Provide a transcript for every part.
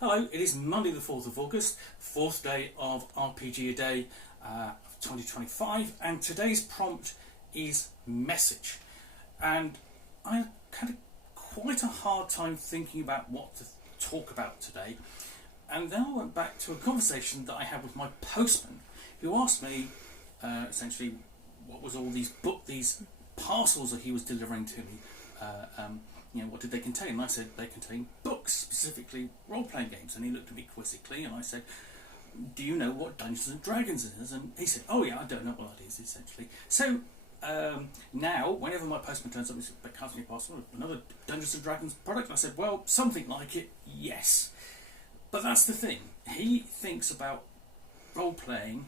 Hello, it is Monday the 4th of August, 4th day of RPGaDay of 2025, and today's prompt is message. And I had quite a hard time thinking about what to talk about today, and then I went back to a conversation that I had with my postman, who asked me essentially what was all these parcels that he was delivering to me. What did they contain? And I said they contain books, specifically role-playing games. And he looked at me quizzically, and I said, "Do you know what Dungeons and Dragons is?" And he said, "Oh yeah, I don't know what that is," essentially. So now, whenever my postman turns up and says, "Comes me a parcel, another Dungeons and Dragons product," I said, "Well, something like it, yes." But that's the thing. He thinks about role-playing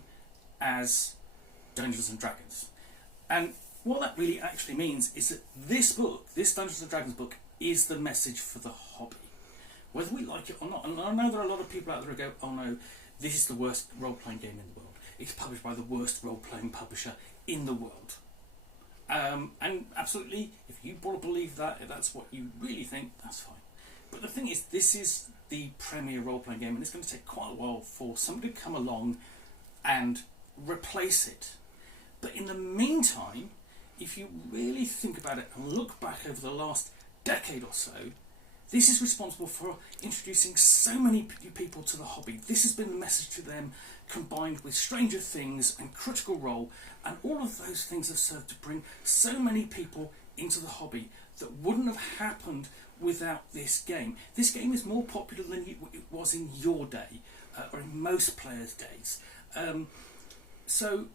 as Dungeons and Dragons, and what that really actually means is that this book, this Dungeons and Dragons book, is the message for the hobby, whether we like it or not. And I know there are a lot of people out there who go, "Oh no, this is the worst role-playing game in the world. It's published by the worst role-playing publisher in the world." And absolutely, if you believe that, if that's what you really think, that's fine. But the thing is, this is the premier role-playing game, and it's going to take quite a while for somebody to come along and replace it. But in the meantime, if you really think about it and look back over the last decade or so, this is responsible for introducing so many new people to the hobby. This has been the message to them, combined with Stranger Things and Critical Role, and all of those things have served to bring so many people into the hobby that wouldn't have happened without this game. This game is more popular than it was in your day, or in most players' days. So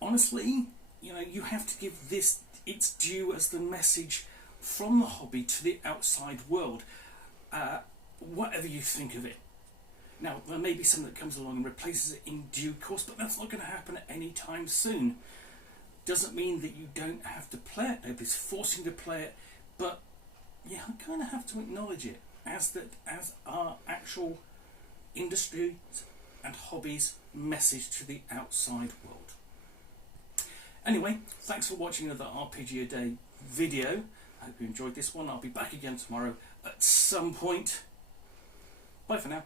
honestly, you have to give this its due as the message from the hobby to the outside world, whatever you think of it. Now, there may be something that comes along and replaces it in due course, but that's not going to happen any time soon. Doesn't mean that you don't have to play it. Nobody's forcing you to play it, but you kind of have to acknowledge it as our actual industry and hobbies message to the outside world. Anyway, thanks for watching another RPGaDay video. I hope you enjoyed this one. I'll be back again tomorrow at some point. Bye for now.